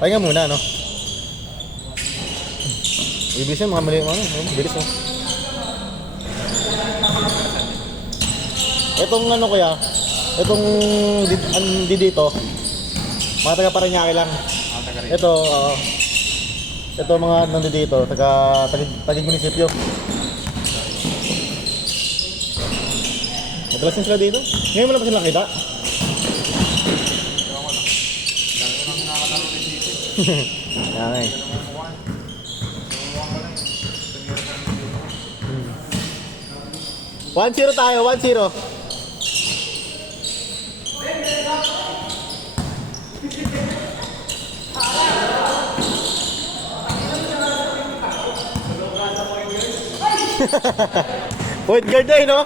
Pahinga muna, no? Ibilis yan, mga mali, bilis, no? Itong ano kuya, itong dito, mga taga Parañaque lang. Ito, ito mga nandito, taga munisipyo. Madalas din sila dito. Ngayon mo lang pa sila nakita. Kaya nga eh. 1-0 tayo, 1-0. Point guard na eh, no?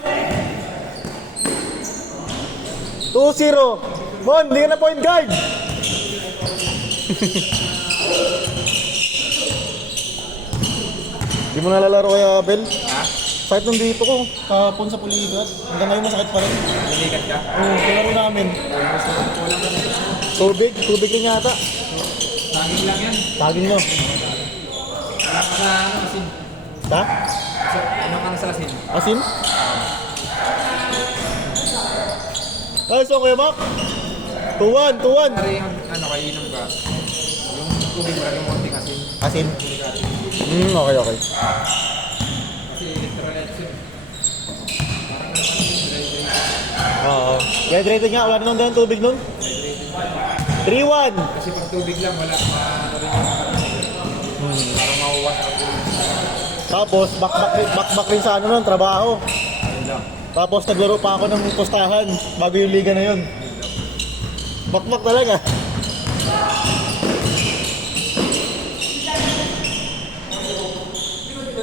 2-0. Mon, hindi ka na point guard. Di mo nalalaro kaya, Abel? Ha? Kahit nandito ko, kahapon sa Puligat. Hanggang ngayon masakit pa rin. Nalikat ka? Oo, kilaro namin. Tubig rin yata. Saging lang yan. Tagin mo. Ano ka sa asin? Ha? Ano ka na sa asin? Asin? Ay, so kuya Mac? 2-1. Pare yung ano kayo inom ka? Yung tubig mo yung konting asin. Asin? Okay. Kasi electrolytes yun. Parang dehydrated. Oo. Dehydrated nga, wala na nung dahil tubig nun. 3-1. Kasi pag tubig lang wala ano rin yung parang mauwas ang tubig. Tapos, back rin sa ano nun, trabaho. Ayun lang. Tapos, naglaro pa ako ng postahan bago yung liga na yun. Back talaga.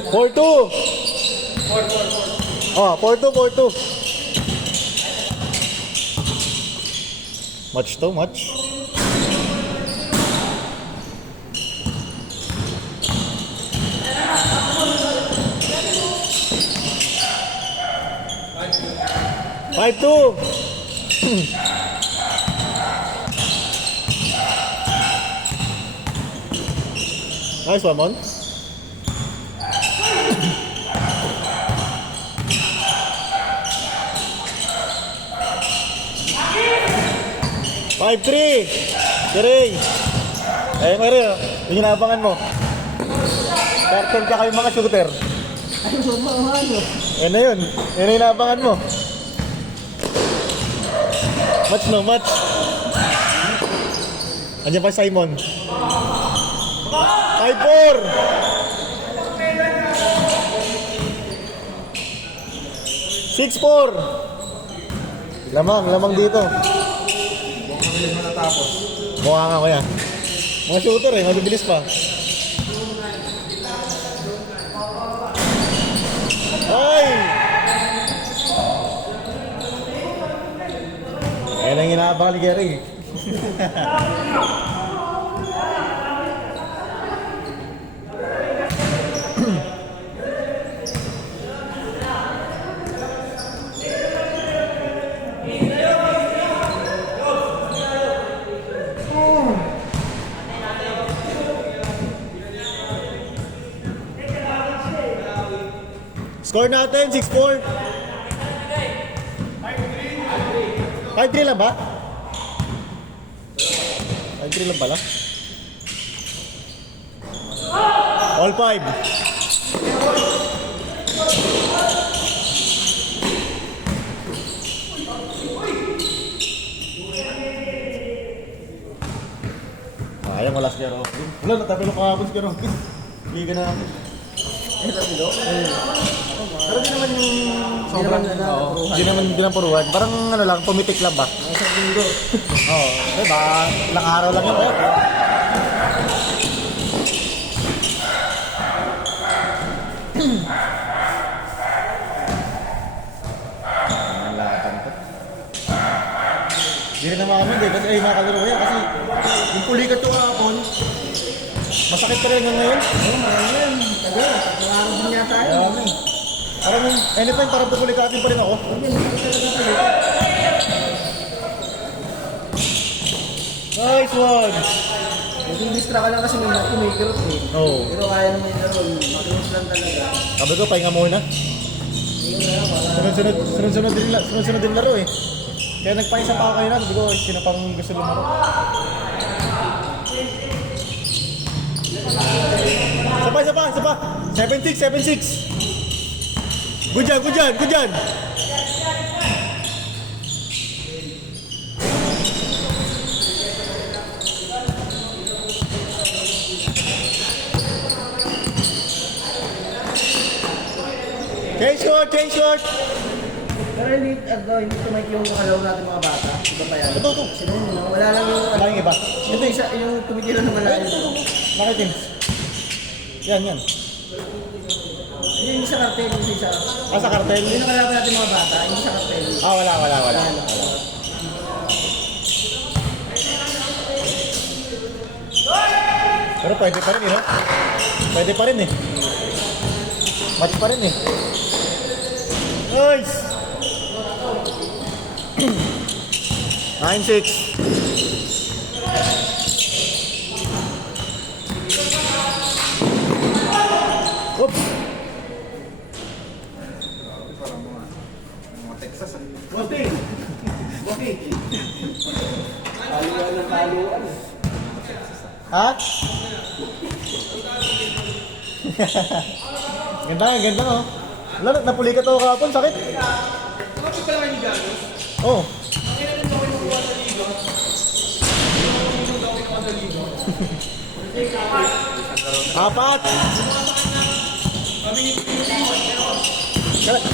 Four-two. 4-2. Match. 5-2. Nice one, Mon. Five-three. Siring. Eh, Mary, yung inaabangan mo. Cartel ka kayong mga shooter. Yan na yun. Yan na inaabangan mo. Match. Andiyan pa si Simon. 5-4. 6-4. Lamang dito. Buong mabilis matatapos. Mukha nga kuya. Mga shooter eh, mabibilis pa. Ay! Ayan ang inaabang ni Gary. Score natin, 6-4. 5-3 lang ba? 5-3 lang pala. All 5. Sayang wala si Kerofin. Wala, natapilo kahapon si Kerofin. Hindi ka na ako. Natapilo? Pero di naman yung sobrang, di naman puruhan. Parang ano lang, pumitik lang ba? Isang linggo. Oo, diba? Ilang araw lang yun. Ang laban to. Hindi rin naman kami, kasi ay mga kalaro yan. Kasi yung pulikat yung hapon, masakit pa rin hanggang ngayon. Oo, ngayon. Tagal, tatlong araw din yata yun. Parang anytime parang pupulikatin pa rin ako. 5-4. Nice one! Yung distra ka lang kasi may kumikirot eh. Oo. Pero kaya naman yung laro, makilos lang talaga. Sabi ko, pahinga muna. Sunod-sunod din laro eh. Kaya nagpaisa pa ako kayo na. Sabi ko, sino pang gusto lumaro. Isa pa. 7-6. Good yan. Change shot. Pero hindi tumay yung kakalaw natin mga bata. Iba pa yan. Ito. Sino yun, no? Wala lang yung... Wala yung iba. Ito isa, yung tumigilan ng malayo. Bakit yun? Yan. Yung sa kartel, yung isa. Sa kartel? Yung nakalaban natin mga bata, yung sa kartel. Wala. Pero pwede pa rin eh, no? Pwede pa rin eh. Match pa rin eh. Nice! 9-6. Oops! Parang mga Texas ah. Okay. Paluan. Ha? Ganda oh. Wala, napuli ka to kahapon, sakit. Kapit pala kayo ni Ganos? Oh. Ang ina nung gawin mo sa ligo. Yung gawin mo sa ligo. 4. Kami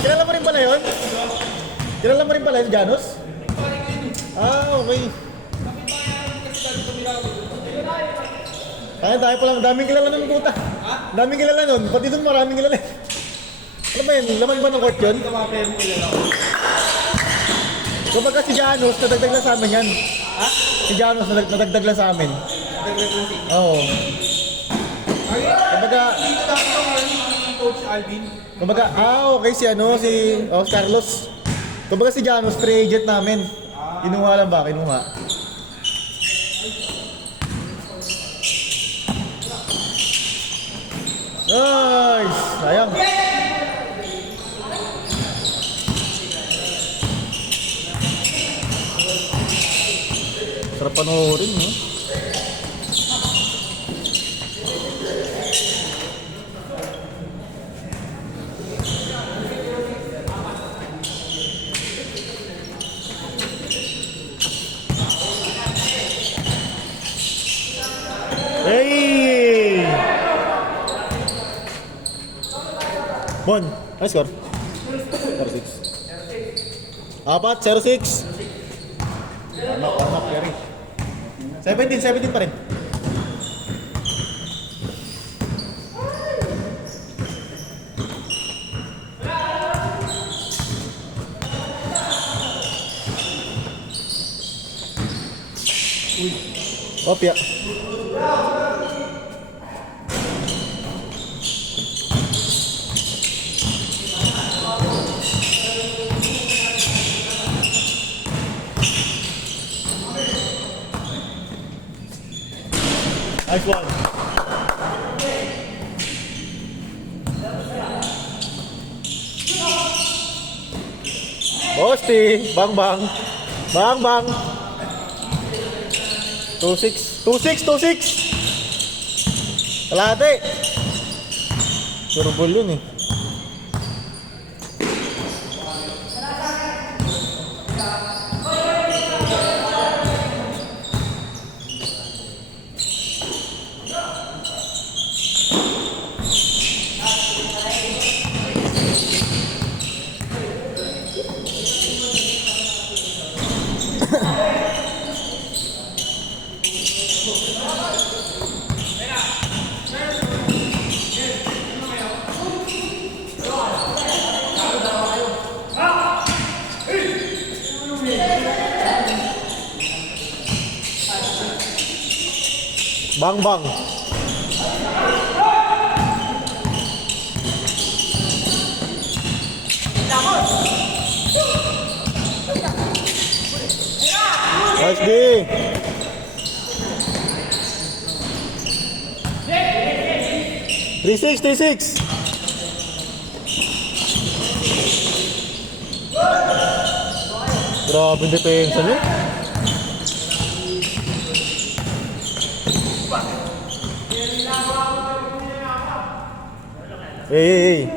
Kilala mo rin pala yun? Kilala mo rin pala yun, Janos? Okay. Tayo pa lang, daming kilala nun puta. Daming kilala nun, pati dun maraming kilala. Ano ba yun? Laman ba ng court yun? Kumbaga si Janos, nadagdag lang sa amin yan. Ha? Si Janos, nadagdag lang sa amin. Oo. Kumbaga, Coach Alvin. okay si Carlos. Kumbaga si Janos, free agent namin. Kinuha lang ba? Kinuha. Nice! Sayang. Sarap panoorin, no? Hey! Bon, ano score? 0-6. 4-0-6. Tama, Perry. 17 pa rin. Opya. Nice one. Posti, bang. 2-6. Kalate. Turbol yun eh. Bang. Nice D. 3-6, 3-6. Grabe yung depensa niya. Hey.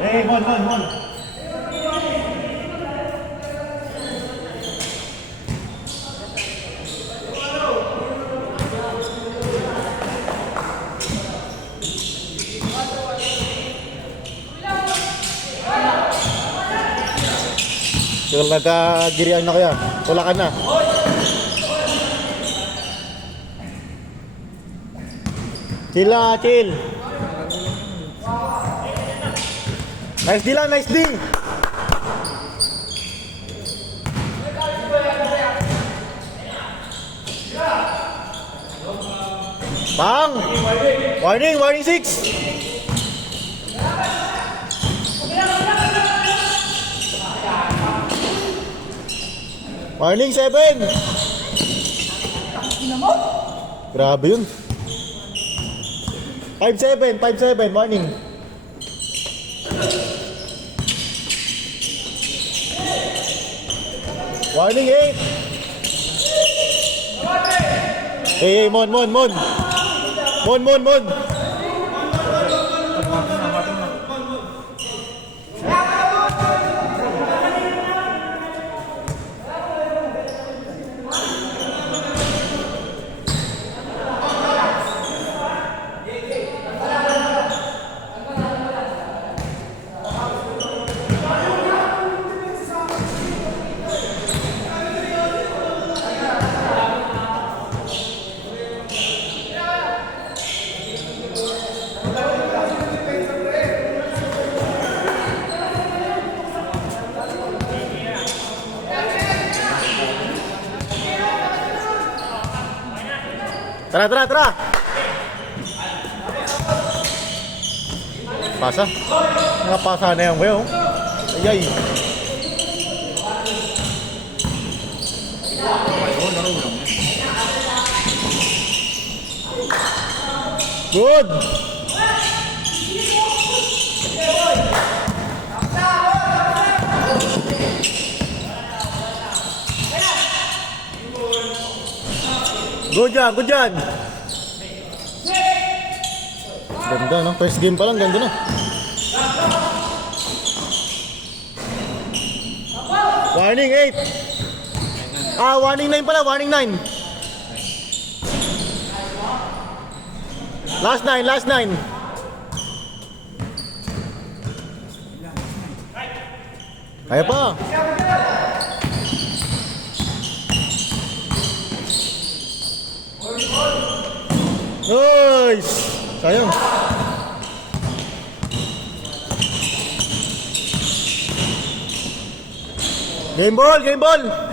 Hey, Mon. Siguro nagkagirian na kaya. Wala ka na. Chill lang, chill. Nice D lang, nice D. Bang! Warning 6. Warning 7. Grabe yun. 5-7, warning. Warning 8. Hey, Mon. Tara. Pasa. Nakapasa na yan, kuya. Ayay. Good. Good job. Ganda, no? First game pa lang, ganda na. Warning 8. Warning 9 pala, warning 9. Last 9. Kaya pa. Nice! Sayang. Game ball!